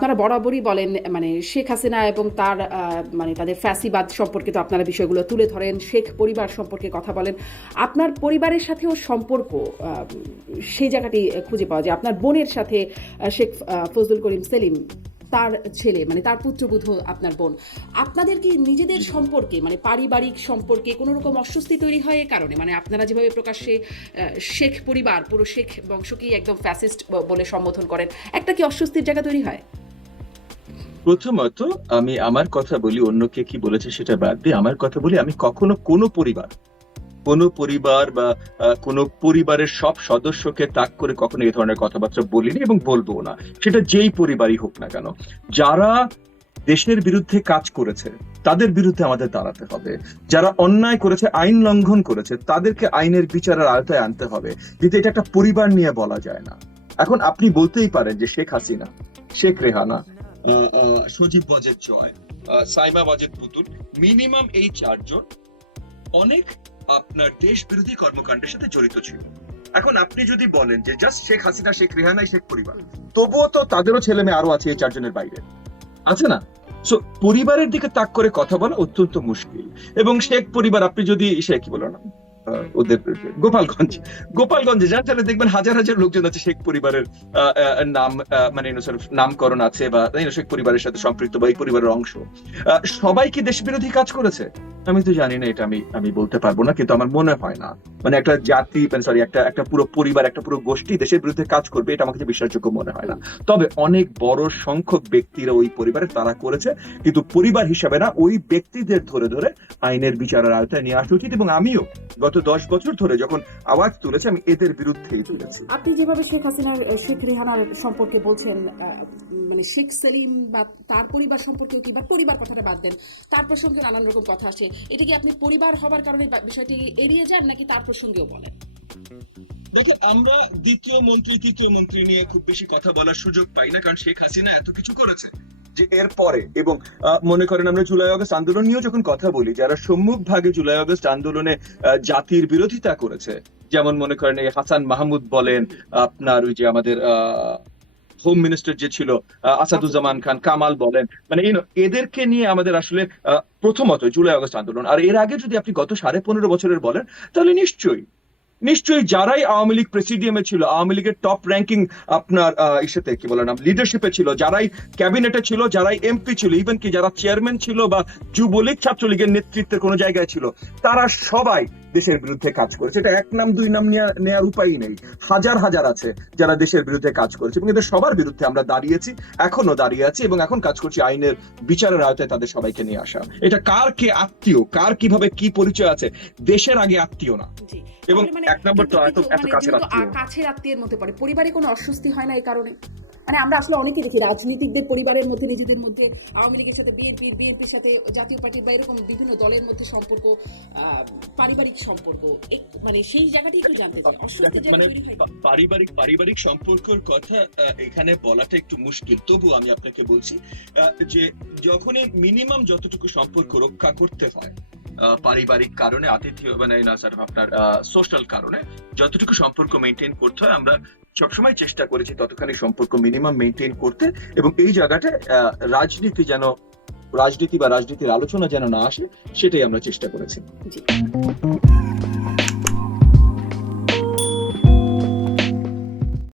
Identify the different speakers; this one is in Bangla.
Speaker 1: আপনারা বরাবরই বলেন মানে শেখ হাসিনা এবং তার মানে তাদের ফ্যাসিবাদ সম্পর্কিত আপনারা বিষয়গুলো তুলে ধরেন, শেখ পরিবার সম্পর্কে কথা বলেন। আপনার পরিবারের সাথেও সম্পর্ক সেই জায়গাটি খুঁজে পাওয়া যায়। আপনার বোনের সাথে শেখ ফজলুল করিম সেলিম, তার ছেলে মানে তার পুত্রবধূ আপনার বোন। আপনাদের কি নিজেদের সম্পর্কে মানে পারিবারিক সম্পর্কে কোনো রকম অস্বস্তি তৈরি হয় এ কারণে? মানে আপনারা যেভাবে প্রকাশ্যে শেখ পরিবার, পুরো শেখ বংশকেই একদম ফ্যাসিস্ট বলে সম্বোধন করেন, একটা কি অস্বস্তির জায়গা তৈরি হয়?
Speaker 2: প্রথমত আমি আমার কথা বলি, অন্য কে বলেছে সেটা বাদ দিয়ে আমার কথা বলি, আমি কখনো কোনো পরিবার কোনো পরিবার বা কোনো পরিবারের সব সদস্যকে তাক করে কখনো এই ধরনের কথাবার্তা বলিনি এবং বলব না। সেটা যেই পরিবারই হোক না কেন। যারা দেশের বিরুদ্ধে কাজ করেছে, তাদের বিরুদ্ধে আমাদের দাঁড়াতে হবে। যারা অন্যায় করেছে, আইন লঙ্ঘন করেছে, তাদেরকে আইনের বিচারের আয়তায় আনতে হবে। কিন্তু এটা একটা পরিবার নিয়ে বলা যায় না। এখন আপনি বলতেই পারেন যে শেখ হাসিনা, শেখ রেহানা সজীব ওয়াজেদ জয় সাইমা ওয়াজেদ পুতুল। মিনিমাম এই চারজন অনেক আপনার দেশ বিরোধী কর্মকাণ্ডের সাথে জড়িত ছিল। এখন আপনি যদি বলেন যে জাস্ট শেখ হাসিনা, শেখ রেহানাই শেখ পরিবার, তবুও তো তাদেরও ছেলে মেয়ে আরও আছে এই চারজনের বাইরে। আছে না? সো পরিবারের দিকে তাক করে কথা বলা অত্যন্ত মুশকিল। এবং শেখ পরিবার, আপনি যদি, সে কি বলো না? ওদের, গোপালগঞ্জ। গোপালগঞ্জে যান তাহলে দেখবেন হাজার হাজার লোকজন আছে, শেখ পরিবারের নাম মানে নামকরণ আছে বা শেখ পরিবারের সাথে সম্পৃক্ত বা এই পরিবারের অংশ। সবাই কি দেশ বিরোধী কাজ করেছে? আমি তো জানি না, এটা আমি আমি বলতে পারব না, কিন্তু আমার মনে হয় না। মানে একটা জাতি মানে সরি একটা একটা পুরো পরিবার, একটা পুরো গোষ্ঠী দেশের বিরুদ্ধে কাজ করবে, এটা আমার কাছে বিশ্বাসযোগ্য মনে হয় না। তবে অনেক বড় সংখ্যক ব্যক্তিরা ওই পরিবারে তারা করেছে, কিন্তু পরিবার হিসাবে না, ওই ব্যক্তিদের ধরে ধরে আইনের বিচারের আওতায় নিয়ে আসা উচিত এবং আমিও গত দশ বছর ধরে যখন আওয়াজ তুলেছি, আমি এদের বিরুদ্ধেই তুলেছি।
Speaker 1: আপনি যেভাবে শেখ হাসিনার শেখ রেহানার সম্পর্কে বলছেন মানে শেখ সেলিম বা তার পরিবার সম্পর্কেও কি বা পরিবার কথাটা বাদ দেন, তার প্রসঙ্গে নানান রকম কথা আসে। এটা কি আপনি পরিবার হবার কারণে বিষয়টি এড়িয়ে যান, নাকি তার প্রসঙ্গেও বলেন।
Speaker 2: দেখেন, আমরা দ্বিতীয় মন্ত্রী, তৃতীয় মন্ত্রী নিয়ে খুব বেশি কথা বলার সুযোগ পাই না, কারণ শেখ হাসিনা এত কিছু করেছে যে এর পরে এবং মনে করেন আমরা জুলাই আগস্ট আন্দোলন নিয়েও যখন কথা বলি, যারা সম্মুখ ভাগে জুলাই আন্দোলনে জাতির বিরোধিতা করেছে, যেমন মনে করেন হাসান মাহমুদ বলেন, আপনার ওই যে আমাদের আহ হোম মিনিস্টার যে ছিল আসাদুজ্জামান খান, কামাল বলেন মানে এদেরকে নিয়ে আমাদের আসলে প্রথমত জুলাই আগস্ট আন্দোলন। আর এর আগে যদি আপনি গত সাড়ে পনেরো বছরের বলেন, তাহলে নিশ্চয়ই নিশ্চয়ই যারাই আওয়ামী লীগ প্রেসিডিয়ামে ছিল, আওয়ামী লীগের টপ র্যাঙ্কিং আপনার ইসেতে, কি বলে নাম লিডারশিপে ছিল, যারাই ক্যাবিনেটে ছিল, যারাই এমপি ছিল ইভেন কি যারা চেয়ারম্যান ছিল বা যুবলীগ ছাত্রলীগের নেতৃত্বের কোনো জায়গায় ছিল, তারা সবাই দেশের বিরুদ্ধে কাজ করেছে। এটা এক নাম দুই নাম নেয়ার উপায় নেই। হাজার হাজার আছে যারা দেশের বিরুদ্ধে কাজ করেছে এবং এদের সবার বিরুদ্ধে আমরা দাঁড়িয়েছি এখনও দাঁড়িয়ে আছি এবং এখন কাজ করছি আইনের বিচারের আওতায় তাদের সবাইকে নিয়ে আসা। এটা কার কে আত্মীয়? কার কীভাবে কি পরিচয় আছে? দেশের আগে আত্মীয় না। এবং
Speaker 1: মানে
Speaker 2: এক নম্বর তো এত এত
Speaker 1: মানে
Speaker 2: কাছের আত্মীয়।
Speaker 1: কাছের আত্মীয়ের মধ্যে পড়ে পরিবারে কোনো অস্বস্তি হয় না এই কারণে? মানে আমরা আসলে অনেকে দেখি রাজনীতিকদের পরিবারের মধ্যে নিজেদের মধ্যে আওয়ামী লীগের সাথে বিএনপির বিএনপির সাথে জাতীয় পার্টির বা এরকম বিভিন্ন দলের মধ্যে সম্পর্ক পারিবারিক সম্পর্ক। মানে সেই জায়গাটি একটু জানতে চাই।
Speaker 2: মানে পারিবারিক পারিবারিক সম্পর্কের কথা এখানে বলাটা একটু মুশকিল। তবু আমি আপনাকে বলছি যে যখনই মিনিমাম যতটুকু সম্পর্ক রক্ষা করতে হয় পারিবারিক কারণে আতিথ্য মানে না স্যার আপনার সোশ্যাল কারণে যতটুকু সম্পর্ক মেনটেন করতে হয় আমরা সবসময় চেষ্টা করেছি ততখানি সম্পর্ক মিনিমাম মেনটেন করতে এবং এই জায়গাটা রাজনীতি যেন, রাজনীতি বা রাজনীতির আলোচনা যেন না আসে, সেটাই আমরা চেষ্টা করেছি।